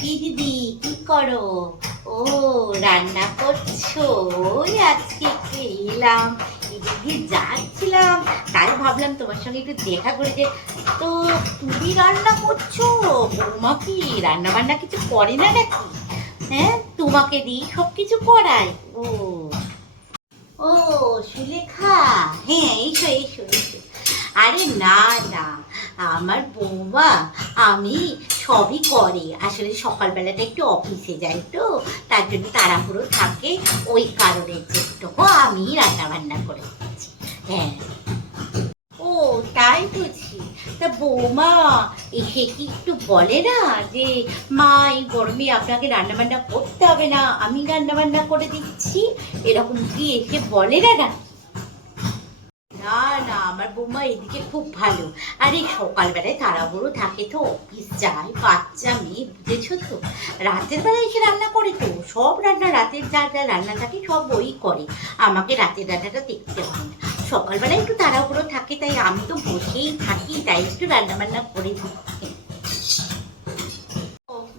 কি দিদি, কি করো? ও, রান্না করছ? ওই আজকে এলাম এদিকে যাচ্ছিলাম। তাই ভাবলাম তোমার সঙ্গে একটু দেখা করে যে, তো তুমি রান্না করছ? বৌমা কি রান্না বান্না কিছু করে না নাকি? হ্যাঁ তোমাকে দিই সব কিছু করায়। ও। ও, সুলেখা। হ্যাঁ এসো এসো এসো। আরে না না। আমার বৌমা, আমি সবই করে। আসলে সকালবেলাটা একটু অফিসে যাই তো, তার জন্য তাড়াহুড়ো থাকে। ওই কারণের জন্য আমি রান্না বান্না করে দিচ্ছি। হ্যাঁ। ও, তাই বুঝি তা বৌমা এসে কি একটু বলে না যে, মা, এই গরমে আপনাকে রান্নাবান্না করতে হবে না, আমি রান্নাবান্না করে দিচ্ছি? এরকম কি এসে বলে না না না, আমার বৌমা এদিকে খুব ভালো। আর, সকালবেলায় তাড়াহুড়ো থাকে তো, অফিস যায়, বাচ্চা মেয়ে, বুঝেছ তো? রাতের বেলায় এসে রান্না করে তো, সব রান্না, রাতের যা যা রান্না থাকে সব ওই করে। আমাকে রাতের রান্নাটা দেখতে হয় না। সকালবেলায় একটু তাড়াহুড়ো থাকে, তাই আমি তো বসেই থাকি, তাই একটু রান্না বান্না করে দিচ্ছি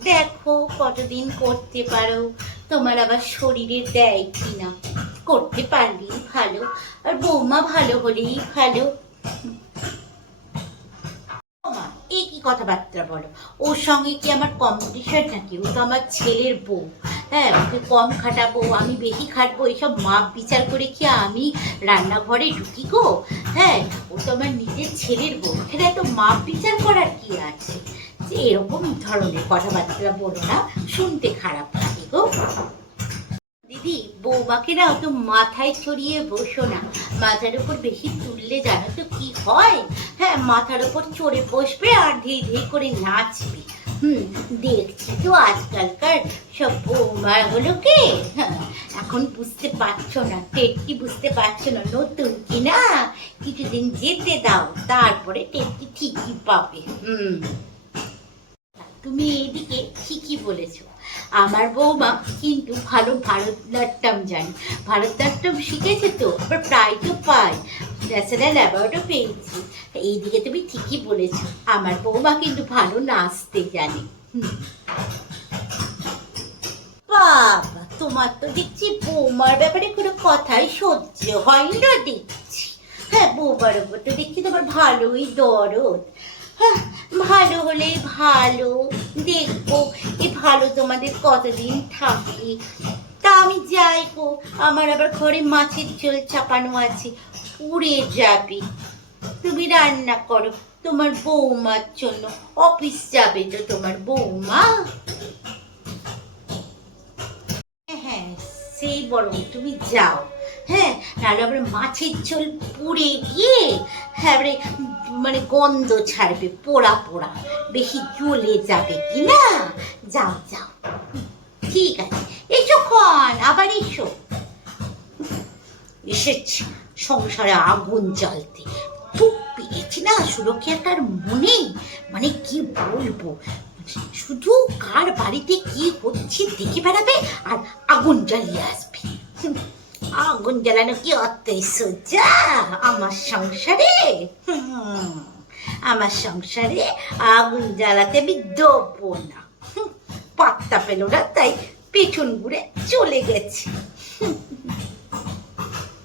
দেখো কতদিন করতে পারো, তোমার আবার শরীরে দেয় কিনা। করতে পারলেই ভালো, আর বৌমা ভালো হলেই ভালো। এই কি কথাবার্তা বলো? ওর সঙ্গে কি আমার কম্পিটিশন নাকি? ও তো আমার ছেলের বউ। হ্যাঁ ওকে কম খাটাবো, আমি বেশি খাটবো এইসব মাপ বিচার করে কি আমি রান্নাঘরে ঢুকি গো? হ্যাঁ ও তো আমার নিজের ছেলের বউ। এখানে এত মাপ বিচার করার কি আছে? যে এরকম ধরনের কথাবার্তা বলো না, শুনতে খারাপ লাগে গো। দিদি বৌমাকে না অত মাথায় ছড়িয়ে বসো না। মাথার উপর বেশি তুললে জানো তো কি হয়? হ্যাঁ মাথার উপর চড়ে বসবে আর ধীরে ধীরে করে নাচবে। হুম, দেখছি তো আজকালকার সব বৌমাগুলোকে হ্যাঁ এখন বুঝতে পারছ না, টেটকি বুঝতে পারছ না, নতুন কি না কিছুদিন যেতে দাও, তারপরে টেটকি ঠিকই পাবে। হুম। তুমি এদিকে ঠিকই বলেছ। আমার বৌমা কিন্তু ভালো ভারতনাট্যম জানে। ভারতনাট্যম শিখেছে তো, আবার প্রায় তো পায়। ন্যাশনাল অ্যাওয়ার্ডও পেয়েছি এইদিকে তুমি ঠিকই বলেছ, আমার বৌমা কিন্তু ভালো নাচতে জানে। বাবা, তোমার তো দেখছি বৌমার ব্যাপারে কোনো কথাই সহ্য হয় না দেখছি। হ্যাঁ বৌমার ওপর তো দেখছি তোমার ভালোই দরদ। ভালো হলে ভালো। দেখব এ ভালো তোমাদের কতদিন থাকে। তা আমি যাই গো, আমার আবার ঘরে মাছের ঝোল চাপানো আছে, পুড়ে যাবে। তুমি রান্না করো তোমার বৌমার জন্য, অফিস যাবে তো তোমার বৌমা? হ্যাঁ সেই বরং তুমি যাও। হ্যাঁ নাহলে আবার মাছের ঝোল পুড়ে গিয়ে হ্যাঁ মানে গন্ধ ছাড়বে, পোড়া পোড়া, বেশি জ্বলে যাবে কি না যাও যাও। ঠিক আছে এসো ক্ষণ আবার এসো। এসেছি, সংসারে আগুন জ্বালতে। খুব পেয়েছি না সুরক্ষাটার মনে? মানে কি বলব? শুধু কার বাড়িতে কি হচ্ছে দেখে বেড়াবে, আর আগুন জ্বালিয়ে আসবে। আগুন জ্বালানো কি অতই সোজা আমার সংসারে? আমার সংসারে আগুন জ্বালাতে আমি দেবো না। পাত্তা পেল না, তাই পেছন ঘুরে চলে গেছে।